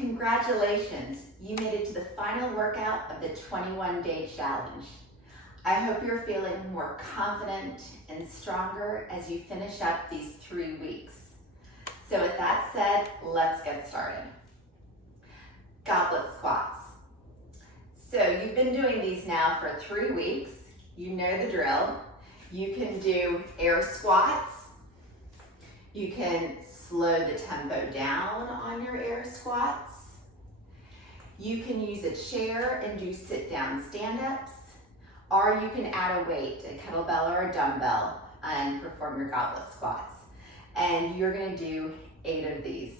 Congratulations, you made it to the final workout of the 21-day challenge. I hope you're feeling more confident and stronger as you finish up these 3 weeks. So with that said, let's get started. Goblet squats. So you've been doing these now for 3 weeks. You know the drill. You can do air squats. You can slow the tempo down on your air squats. You can use a chair and do sit-down stand-ups, or you can add a weight, a kettlebell or a dumbbell, and perform your goblet squats. And you're gonna do 8 of these.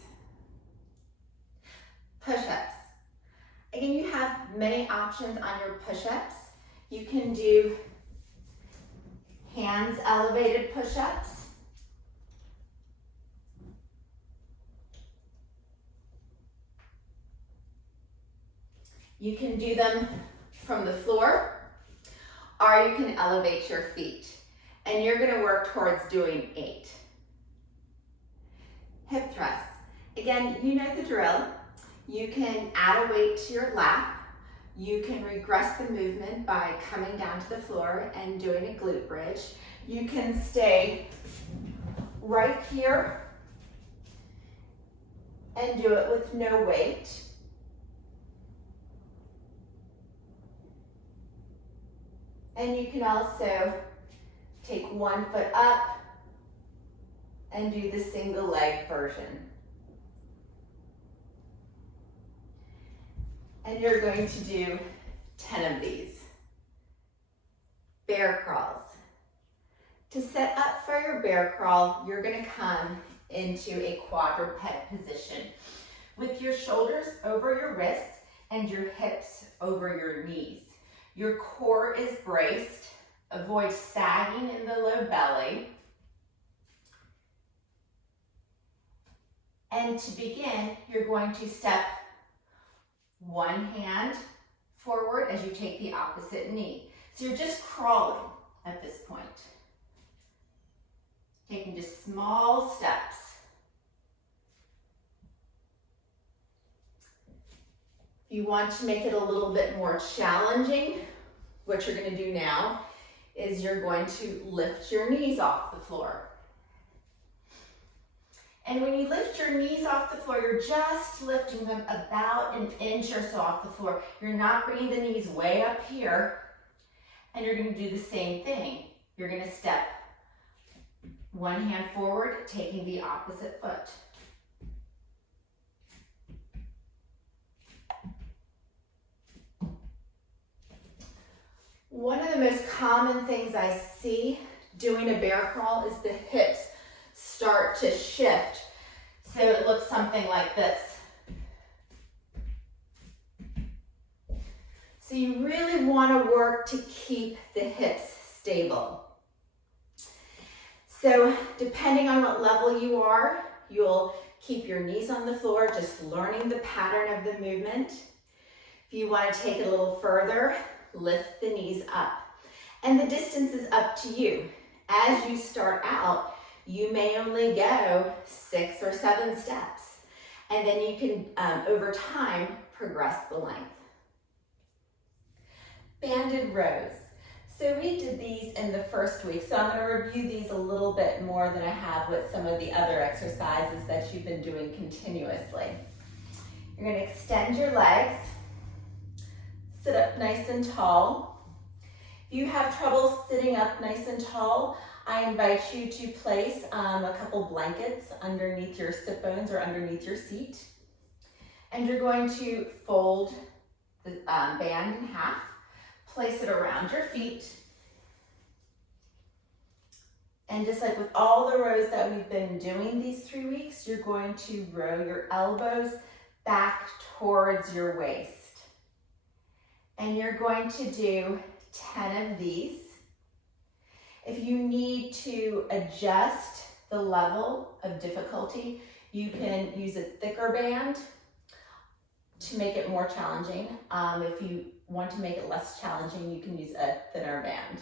Push-ups. Again, you have many options on your push-ups. You can do hands elevated push-ups. You can do them from the floor, or you can elevate your feet. And you're gonna work towards doing 8. Hip thrusts. Again, you know the drill. You can add a weight to your lap. You can regress the movement by coming down to the floor and doing a glute bridge. You can stay right here and do it with no weight. And you can also take 1 foot up and do the single leg version. And you're going to do 10 of these. Bear crawls. To set up for your bear crawl, you're gonna come into a quadruped position with your shoulders over your wrists and your hips over your knees. Your core is braced. Avoid sagging in the low belly. And to begin, you're going to step one hand forward as you take the opposite knee. So you're just crawling at this point. Taking just small steps. If you want to make it a little bit more challenging, what you're going to do now is you're going to lift your knees off the floor. And when you lift your knees off the floor, you're just lifting them about an inch or so off the floor. You're not bringing the knees way up here. And you're going to do the same thing. You're going to step one hand forward, taking the opposite foot. One of the most common things I see doing a bear crawl is the hips start to shift. So it looks something like this. So you really want to work to keep the hips stable. So depending on what level you are, you'll keep your knees on the floor, just learning the pattern of the movement. If you want to take it a little further, lift the knees up. And the distance is up to you. As you start out, you may only go 6 or 7 steps. And then you can, over time, progress the length. Banded rows. So we did these in the first week, so I'm going to review these a little bit more than I have with some of the other exercises that you've been doing continuously. You're going to extend your legs. Sit up nice and tall. If you have trouble sitting up nice and tall, I invite you to place a couple blankets underneath your sit bones or underneath your seat. And you're going to fold the band in half, place it around your feet. And just like with all the rows that we've been doing these 3 weeks, you're going to row your elbows back towards your waist. And you're going to do 10 of these. If you need to adjust the level of difficulty, you can use a thicker band to make it more challenging. If you want to make it less challenging, you can use a thinner band.